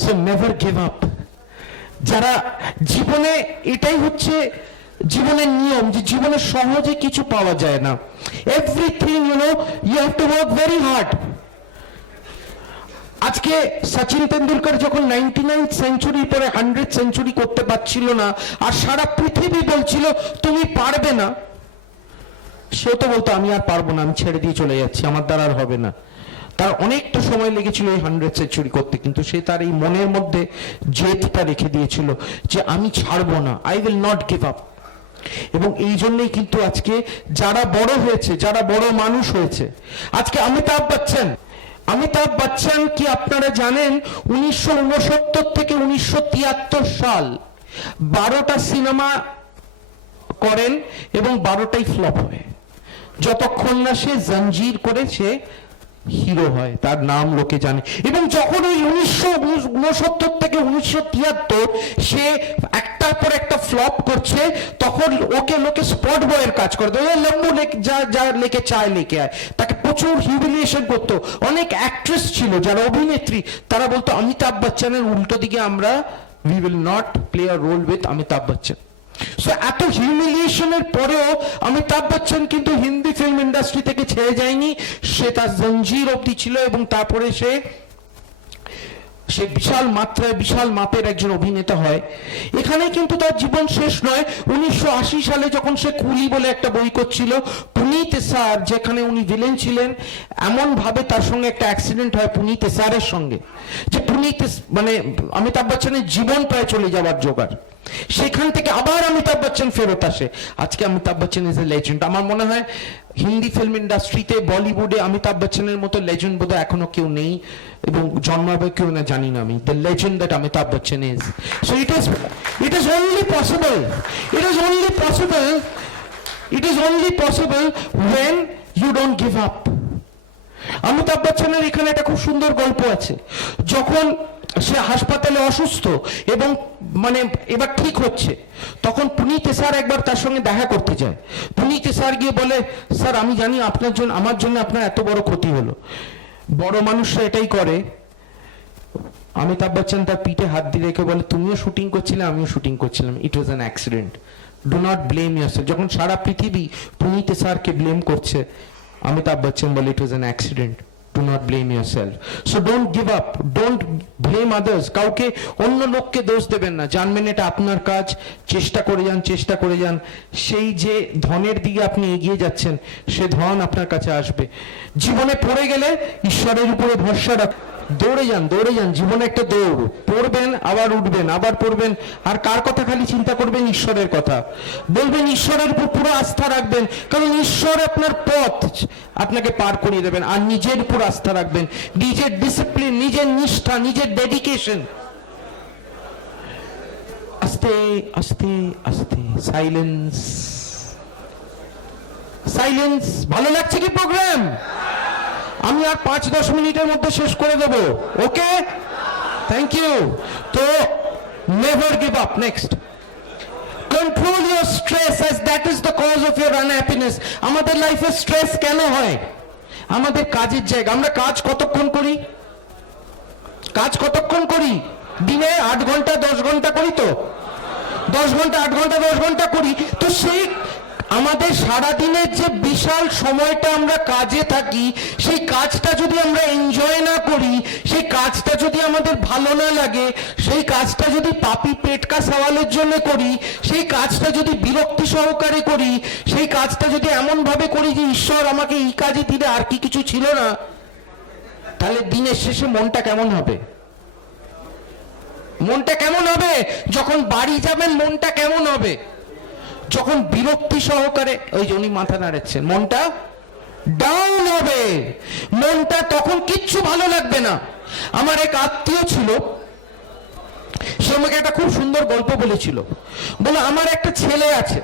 So never give up. যারা জীবনে, এটাই হচ্ছে জীবনের নিয়ম, যে জীবনে সহজে কিছু পাওয়া যায় না। Everything you have to work very hard. আজকে সচিন তেন্ডুলকর যখন 99 সেঞ্চুরির পরে 100 সেঞ্চুরি করতে পারছিল না, আর সারা পৃথিবী বলছিল তুমি পারবে না, সেও তো বলতো আমি আর পারবো না, আমি ছেড়ে দিয়ে চলে যাচ্ছি, আমার দ্বারা আর হবে না। তার অনেকটা সময় লেগেছিল এই 100 সেঞ্চুরি করতে, কিন্তু সে তার এই মনের মধ্যে জেদটা রেখে দিয়েছিল যে আমি ছাড়বো না, I will not give up. এবং এই জন্যই কিন্তু আজকে যারা বড় হয়েছে, যারা বড় মানুষ হয়েছে, আজকে অমিতাভ বচ্চন কি আপনারা জানেন 1969 থেকে 1973 সাল 12টা সিনেমা করেন এবং 12টাই ফ্লপ হয়, যতক্ষণ না সে জঞ্জির করে সে হিরো হয়, তার নাম লোকে জানে। এবং যখন ওই 1969 থেকে 1973 সে একটার পর একটা ফ্লপ করছে, তখন ওকে লোকে স্পট বয়ের কাজ করে দেয়, লম্বু যা লেকে চায় লেকে আয়, তাকে প্রচুর হিউমিলিয়েশন করতো। অনেক অ্যাক্ট্রেস ছিল যারা অভিনেত্রী, তারা বলতো অমিতাভ বচ্চনের উল্টো দিকে আমরা, we will not play a role with Amitabh Bachchan. So এত হিউমিলিয়েশনের পরেও অমিতাভ বচ্চন কিন্তু হিন্দি ফিল্ম ইন্ডাস্ট্রি থেকে ছেড়ে যায়নি, সে তার জঞ্জির অবধি ছিল। এবং তারপরে সে সে বিশাল মাত্রায় বিশাল মাপের একজন অভিনেতা হয়। এখানে কিন্তু তার জীবন শেষ নয়। 1980 সালে যখন সে কুলি বলে একটা বই করছিল, পুনিত স্যার যেখানে উনি ভিলেন ছিলেন, এমন ভাবে তার সঙ্গে একটা অ্যাক্সিডেন্ট হয় পুনিত স্যারের সঙ্গে, যে মানে অমিতাভ বচ্চনের জীবন প্রায় চলে যাওয়ার জোগাড়। সেখান থেকে আবার অমিতাভ বচ্চন ফেরত আসে। আজকে Amitabh Bachchan is a legend. আমার মনে হয় হিন্দি ফিল্ম ইন্ডাস্ট্রিতে, বলিউডে অমিতাভ বচ্চনের মতো লেজেন্ড বোধহয় এখনো কেউ নেই, এবং জন্মাবে কেউ না, জানি না আমি। The legend that Amitabh Bachchan is. So it is only possible when you don't give up. Amitabh বচ্চনের এখানে একটা খুব সুন্দর গল্প আছে। যখন সে হাসপাতালে অসুস্থ এবং মানে এবার ঠিক হচ্ছে, তখন পুনিত স্যার একবার তার সঙ্গে দেখা করতে যায়। পুনিত স্যার গিয়ে বলে, স্যার আমি জানি আপনার জন্য, আমার জন্য আপনার এত বড় ক্ষতি হলো। বড় মানুষরা এটাই করে। অমিতাভ বচ্চন তার পিঠে হাত দিয়ে রেখে বলে, তুমিও শুটিং করছিলে, আমিও শুটিং করছিলাম, it was an accident, do not blame yourself. যখন সারা পৃথিবী পুনিত স্যারকে ব্লেম করছে, অমিতাভ বচ্চন বলে, it was an accident, do not blame yourself. So don't give up, don't blame others. কাউকে, অন্য লোককে দোষ দেবেন না, জানবেন এটা আপনার কাজ। চেষ্টা করে যান। সেই যে ধনের দিকে আপনি এগিয়ে যাচ্ছেন, সে ধন আপনার কাছে আসবে। জীবনে পড়ে গেলে ঈশ্বরের উপরে ভরসা রাখ, দৌড়ে যান। জীবনে একটা দৌড়, পড়বেন আবার উঠবেন, আবার পড়বেন। আর কার কথা খালি চিন্তা করবেন? ঈশ্বরের কথা বলবেন, ঈশ্বরের উপর পুরো আস্থা রাখবেন, কারণ ঈশ্বর আপনার পথ আপনাকে পার করিয়ে দেবেন। আর নিজের উপর আস্থা রাখবেন, নিজের ডিসিপ্লিন, নিজের নিষ্ঠা, নিজের ডেডিকেশন। আস্তে আস্তে সাইলেন্স। ভালো লাগছে কি প্রোগ্রাম? আমি আর 5-10 মিনিটের মধ্যে শেষ করে দেব। Okay, thank you. তো never give up. Next, control your stress, as that is the cause of your unhappiness. আমাদের লাইফে স্ট্রেস কেন হয়? আমাদের কাজের জায়গা। আমরা কাজ কতক্ষণ করি? দিনে 8 ঘন্টা 10 ঘন্টা করি, তো 10 ঘন্টা 8 ঘন্টা 10 ঘন্টা করি। তো সেই আমাদের সারাদিনের যে বিশাল সময়টা আমরা কাজে থাকি, সেই কাজটা যদি আমরা এনজয় না করি, সেই কাজটা যদি আমাদের ভালো না লাগে, সেই কাজটা যদি পাপি পেটকা সওয়ালের জন্য করি, সেই কাজটা যদি বিরক্তি সহকারে করি, সেই কাজটা যদি এমন ভাবে করি যে ঈশ্বর আমাকে এই কাজে দিলে আর কি কিছু ছিল না, তাহলে দিনের শেষে মনটা কেমন হবে? যখন বাড়ি যাবেন মনটা কেমন হবে? যখন বিরক্তি সহকারে, ওই যে উনি মাথা নাড়াচ্ছেন, মনটা ডাউন হবে, মনটা তখন কিচ্ছু ভালো লাগবে না। আমার এক আত্মীয় ছিল, সে আমাকে একটা খুব সুন্দর গল্প বলেছিল। বলে, আমার একটা ছেলে আছে,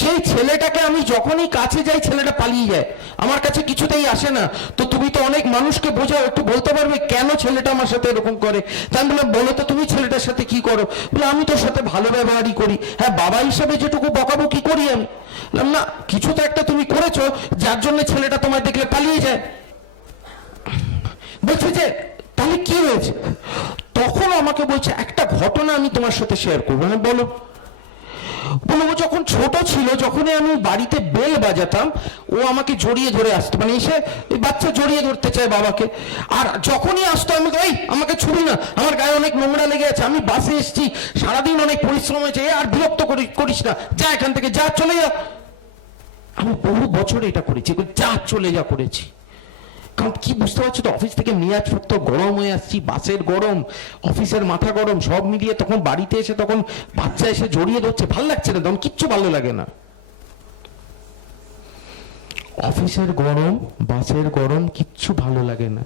সেই ছেলেটাকে আমি যখনই কাছে যাই, ছেলেটা পালিয়ে যায়, আমার কাছে কিছুতেই আসে না। তো তুমি তো অনেক মানুষকে বোঝাও, একটু বলতে পারবে কেন ছেলেটা আমার সাথে এরকম করে? তা আমি বললাম, বলো তো তুমি ছেলেটার সাথে কি করো? বলে, আমি তোর সাথে ভালো ব্যবহারই করি। হ্যাঁ, বাবা হিসাবে যেটুকু বকাবকি করি আমি। বললাম, না, কিছু তো একটা তুমি করেছো যার জন্য ছেলেটা তোমায় দেখলে পালিয়ে যায়। বলছে যে, তাহলে কি হয়েছে? তখন আমাকে বলছে, একটা ঘটনা আমি তোমার সাথে শেয়ার করবো। আমি বলো। ও যখন ছোট ছিল, যখনই আমি বাড়িতে বেল বাজাতাম, ও আমাকে জড়িয়ে ধরে আসতো, মানে এসে বাচ্চা জড়িয়ে ধরতে চায় বাবাকে। আর যখনই আসতো আমি, এই আমাকে ছুবি না, আমার গায়ে অনেক নোংরা লেগে আছে, আমি বাসে এসেছি, সারাদিন অনেক পরিশ্রম হয়েছে, আর বিরক্ত করিস না, যা এখান থেকে, যা চলে যা। আমি বহু বছর এটা করেছি, যা চলে যা করেছি। কারণ কি বুঝতে পারছো তো, অফিস থেকে মেয়াজ সত্য গরম হয়ে আসছি, বাসের গরম, অফিসের মাথা গরম, সব মিলিয়ে তখন বাড়িতে এসে তখন বাচ্চা এসে জড়িয়ে ধরছে, ভাল লাগছে না, তখন কিচ্ছু ভালো লাগে না। অফিসের গরম, বাসের গরম, কিচ্ছু ভালো লাগে না।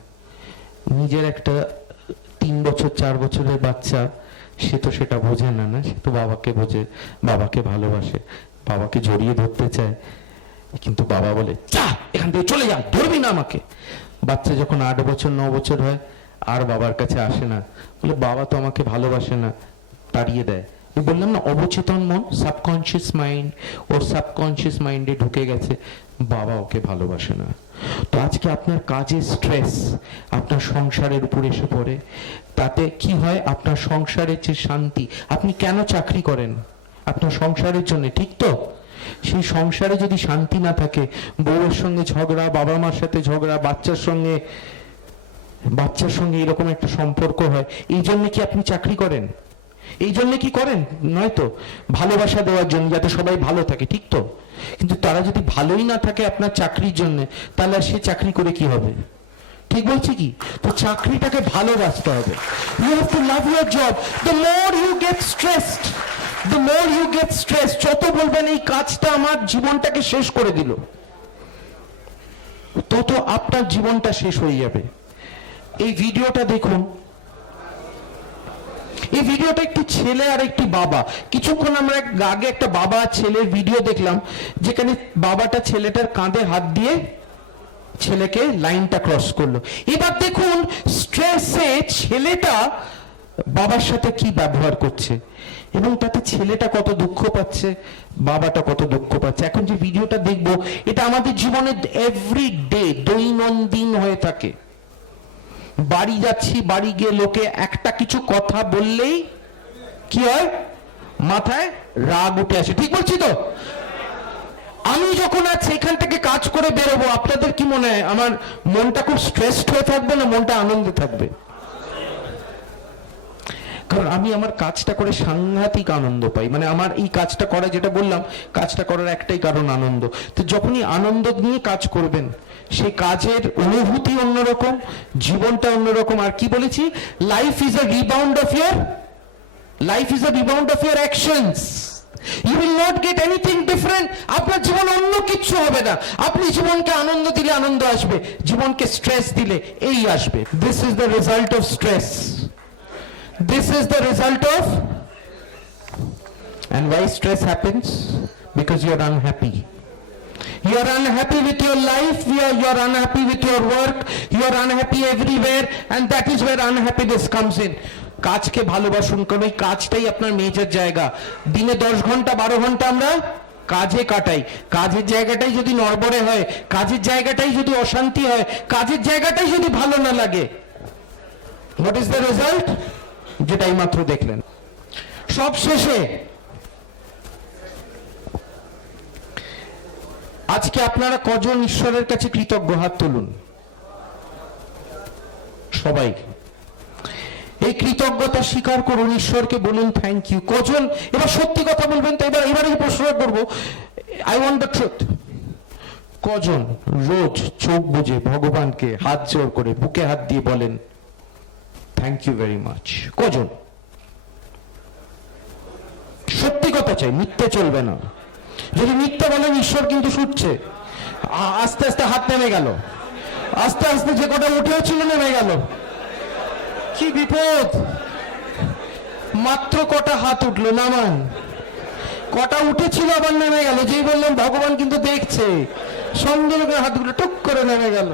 নিজের একটা 3 বছর 4 বছরের বাচ্চা, সে তো সেটা বোঝে না, সে তো বাবাকে বোঝে, বাবাকে ভালোবাসে, বাবাকে জড়িয়ে ধরতে চায়। কিন্তু বাবা বলে, যা এখান থেকে চলে যা, ধরবি না আমাকে। বাচ্চা যখন 8 বছর 9 বছর হয়, আর বাবার কাছে আসে না, বলে বাবা তো আমাকে ভালোবাসে না, তাড়িয়ে দেয়। বললাম না, অবচেতন মন, সাবকনশিয়াস মাইন্ড, ওর সাবকনশিয়াস মাইন্ডে ঢুকে গেছে, বাবা ওকে ভালোবাসে না। তো আজকে আপনার কাজের স্ট্রেস আপনার সংসারের উপর এসে পড়ে, তাতে কি হয়? আপনার সংসারের যে শান্তি, আপনি কেন চাকরি করেন? আপনার সংসারের জন্য, ঠিক তো? সেই সংসারে যদি শান্তি না থাকে, বউয়ের সঙ্গে ঝগড়া, বাবা মার সাথে ঝগড়া, বাচ্চার সঙ্গে বাচ্চার সঙ্গে এরকম একটা সম্পর্ক হয়, এই জন্য কি আপনি চাকরি করেন? এই জন্য কি করেন? নয়তো ভালোবাসা দেওয়ার জন্য, যাতে সবাই ভালো থাকে, ঠিক তো? কিন্তু তারা যদি ভালোই না থাকে আপনার চাকরির জন্য, তাহলে আর সে চাকরি করে কি হবে? ঠিক বলছি কি? তো চাকরিটাকে ভালোবাসতে হবে। You have to love your job. The more you get stressed, the more you get stress, যত বলবেন এই কাজটা আমার জীবনটাকে শেষ করে দিল, তত আপনার জীবনটা শেষ হয়ে যাবে। এই ভিডিওটা দেখুন, এই ভিডিওটা একটি ছেলে আর একটি বাবা। কিছুক্ষণ আমরা আগে একটা বাবা আর ছেলের ভিডিও দেখলাম, যেখানে বাবাটা ছেলেটার কাঁধে হাত দিয়ে ছেলেকে লাইনটা ক্রস করলো। এবার দেখুন স্ট্রেসে ছেলেটা বাবার সাথে কি ব্যবহার করছে, এবং তাতে ছেলেটা কত দুঃখ পাচ্ছে, বাবাটা কত দুঃখ পাচ্ছে। এখন যে ভিডিওটা দেখবো, এটা আমাদের জীবনে এভরিডে, দৈনন্দিন হয়ে থাকে। বাড়ি যাচ্ছি, বাড়ি গিয়ে লোকে একটা কিছু কথা বললেই কি হয়? মাথায় রাগ উঠে আসে, ঠিক বলছি তো? আমি যখন আজ এখান থেকে কাজ করে বেরোবো, আপনাদের কি মনে হয় আমার মনটা খুব স্ট্রেসড হয়ে থাকবে না মনটা আনন্দে থাকবে? কারণ আমি আমার কাজটা করে সাংঘাতিক আনন্দ পাই। মানে আমার এই কাজটা করা, যেটা বললাম, কাজটা করার একটাই কারণ আনন্দ। তো যখনই আনন্দ নিয়ে কাজ করবেন, সেই কাজের অনুভূতি অন্যরকম, জীবনটা অন্যরকম। আর কি বলেছি? Life is a rebound of your actions. You will not get anything different. আপনার জীবন অন্য কিছু হবে না। আপনি জীবনকে আনন্দ দিলে আনন্দ আসবে, জীবনকে স্ট্রেস দিলে এই আসবে। This is the result of stress. This is the result of. And why stress happens? Because you are unhappy. You are unhappy with your life, you are unhappy with your work, you are unhappy everywhere, and that is where unhappiness comes in. কাজকে ভালোবাসুন, কারণ এই কাজটাই আপনার major জায়গা। দিনে 10 ঘন্টা 12 ঘন্টা আমরা কাজে কাটাই। কাজের জায়গাটাই যদি নড়বড়ে হয়, কাজের জায়গাটাই যদি অশান্তি হয়, কাজের জায়গাটাই যদি ভালো না লাগে, what is the result? যেটাই মাত্র দেখলেন। সব শেষে আজকে আপনারা কজন ঈশ্বরের কাছে কৃতজ্ঞ? হাত তুলুন সবাই। এই কৃতজ্ঞতা স্বীকার করুন, ঈশ্বরকে বলুন থ্যাংক ইউ। কজন এবার সত্যি কথা বলবেন? তো এবার এই প্রশ্ন করবো, আই ওয়ান্ট দ্য ট্রুথ। কজন রোজ চোখ বুজে ভগবানকে হাত জোর করে বুকে হাত দিয়ে বলেন থ্যাংক ইউ ভেরি মাচ? কজন? সত্যি কথা চাই, মিথ্যে চলবে না। যদি মিথ্যে বলেন, ঈশ্বর কিন্তু শুটছে। আস্তে আস্তে হাত নেমে গেল, আস্তে আস্তে যে কটা উঠেও ছিল নেমে গেল। কি বিপদ! মাত্র কটা হাত উঠলো, নামান। কটা উঠেছিল আবার নেমে গেল। যেই বললাম ভগবান কিন্তু দেখছে, সঙ্গে সঙ্গে হাতগুলো টুক করে নেমে গেল।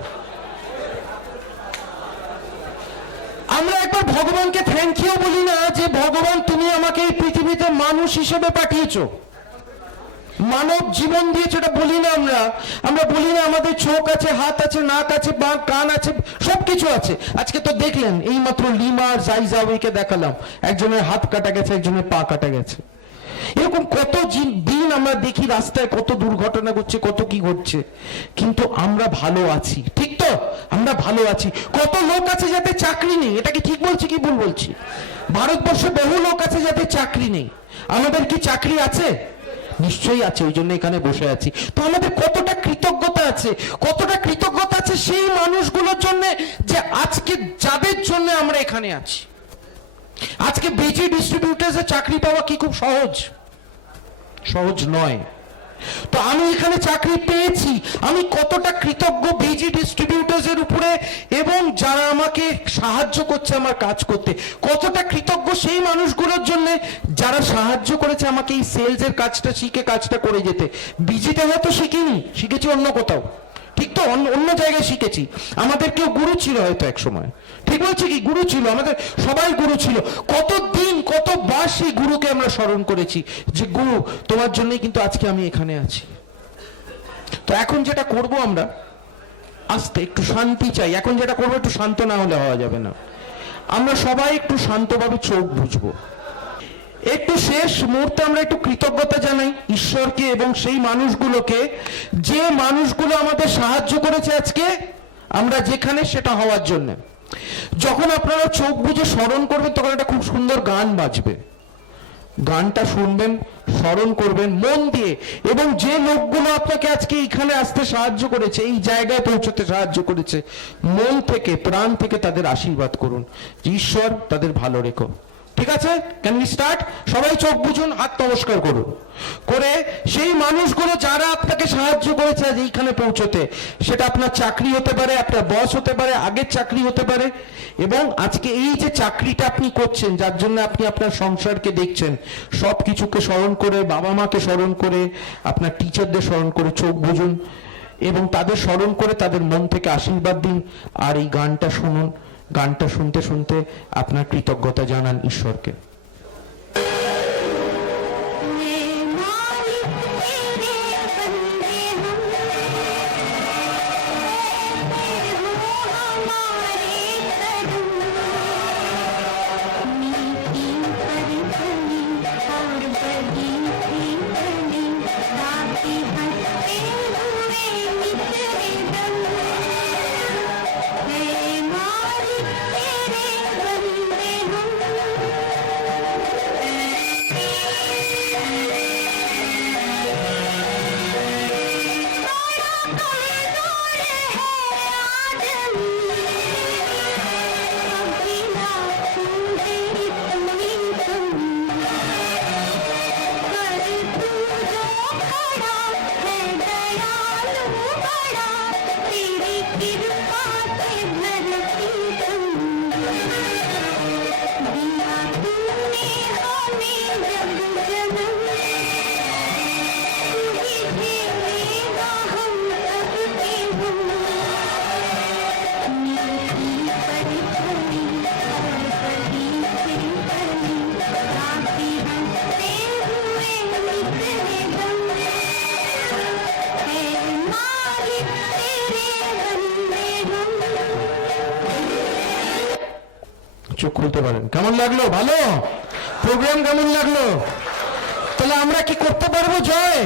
আমরা একবার ভগবানকে থ্যাংক ইউ বলি না, যে ভগবান তুমি আমাকে এই পৃথিবীতে মানুষ হিসেবে পাঠিয়েছো, মানব জীবন দিয়েছো, এটা বলি না আমরা। আমরা বলি না আমাদের চোখ আছে, হাত আছে, নাক আছে, বাঁ কান আছে, সবকিছু আছে। আজকে তো দেখলেন, এই মাত্র লিমা আর জাইজাওয়িকে দেখালাম, একজনের হাত কাটা গেছে, একজনের পা কাটা গেছে। এরকম কত দিন আমরা দেখি রাস্তায় কত দুর্ঘটনা ঘটছে, কত কি ঘটছে, কিন্তু আমরা ভালো আছি, ঠিক তো? আমরা ভালো আছি। কত লোক আছে যাদের চাকরি নেই, এটা কি ঠিক বলছি কি ভুল বলছি? ভারতবর্ষে বহু লোক আছে যাদের চাকরি নেই। আমাদের কি চাকরি আছে? নিশ্চয়ই আছে, ওই জন্য এখানে বসে আছি। তো আমাদের কতটা কৃতজ্ঞতা আছে, কতটা কৃতজ্ঞতা আছে সেই মানুষগুলোর জন্য, যে আজকে যাদের জন্য আমরা এখানে আছি। আজকে বিজি ডিস্ট্রিবিউটার্সে চাকরি পাওয়া কি খুব সহজ? সহজ নয়। তো আমি এখানে চাকরি পেয়েছি, আমি কতটা কৃতজ্ঞ বিজি ডিস্ট্রিবিউটার্স এর উপরে, এবং যারা আমাকে সাহায্য করছে আমার কাজ করতে। কতটা কৃতজ্ঞ সেই মানুষগুলোর জন্য যারা সাহায্য করেছে আমাকে এই সেলস এর কাজটা শিখে কাজটা করে যেতে। বিজিতে হয়তো শিখিনি, শিখেছি অন্য কোথাও, ঠিক তো? অন্য জায়গায় শিখেছি। আমাদের কেউ গুরু ছিল হয়তো এক সময়, ঠিক বলছি কি? গুরু ছিল, আমাদের সবাই গুরু ছিল। কতদিন কতবার সেই গুরুকে আমরা স্মরণ করেছি, যে গুরু তোমার জন্যই কিন্তু আজকে আমি এখানে আছি। তো এখন যেটা করব, আমরা আস্তে একটু শান্তি চাই। এখন যেটা করবো, একটু শান্ত না হলে হওয়া যাবে না। আমরা সবাই একটু শান্তভাবে চোখ বুঝবো। একটু শেষ মুহূর্তে আমরা একটু কৃতজ্ঞতা জানাই ঈশ্বরকে এবং সেই মানুষগুলোকে, যে মানুষগুলো আমাদের সাহায্য করেছে আজকে আমরা যেখানে সেটা হওয়ার জন্য। যখন আপনারা চোখ বুজে স্মরণ করবেন তখন একটা খুব সুন্দর গান বাজবে, গানটা শুনবেন, স্মরণ করবেন মন দিয়ে, এবং যে লোকগুলো আপনাকে আজকে এখানে আসতে সাহায্য করেছে, এই জায়গায় পৌঁছতে সাহায্য করেছে, মন থেকে প্রাণ থেকে তাদের আশীর্বাদ করুন যে ঈশ্বর তাদের ভালো রেখো। ঠিক আছে, ক্যান উই স্টার্ট? সবাই চোখ বুঝুন, হাত নমস্কার করুন, করে সেই মানুষগুলো যারা আপনাকে সাহায্য করেছে আজ এইখানে পৌঁছতে, সেটা আপনার চাকরি হতে পারে, আপনার বস হতে পারে, আগের চাকরি হতে পারে, এবং আজকে এই যে চাকরিটা আপনি করছেন যার জন্য আপনি আপনার সংসারকে দেখছেন, সব কিছুকে স্মরণ করে, বাবা মাকে স্মরণ করে, আপনার টিচারদের স্মরণ করে চোখ বুঝুন এবং তাদের স্মরণ করে তাদের মন থেকে আশীর্বাদ দিন। আর এই গানটা শুনুন, গানটা শুনতে শুনতে আপনার কৃতজ্ঞতা জানান ঈশ্বরকে। চোখ খুলতে পারেন। কেমন লাগলো? ভালো প্রোগ্রাম? কেমন লাগলো? তাহলে আমরা কি করতে পারবো জয়?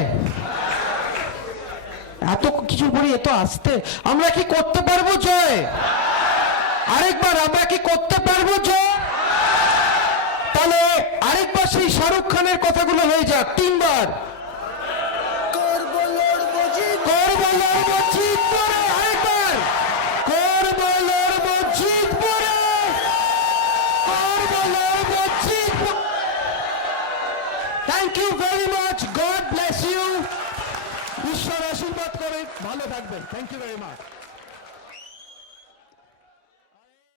এত কিছু পরে এত আসতে আমরা কি করতে পারবো জয়? আরেকবার, আমরা কি করতে পারবো জয়? তাহলে আরেকবার সেই শাহরুখ খানের কথাগুলো হয়ে যাক, তিনবার। করবো লড়বো জিতবো রে, আরেকবার। করবো লড়বো জিতবো রে, করবো লড়বো জিতবো। Thank you very much, God bless you. ঈশ্বর আশীর্বাদ করে, ভালো থাকবেন। Thank you very much.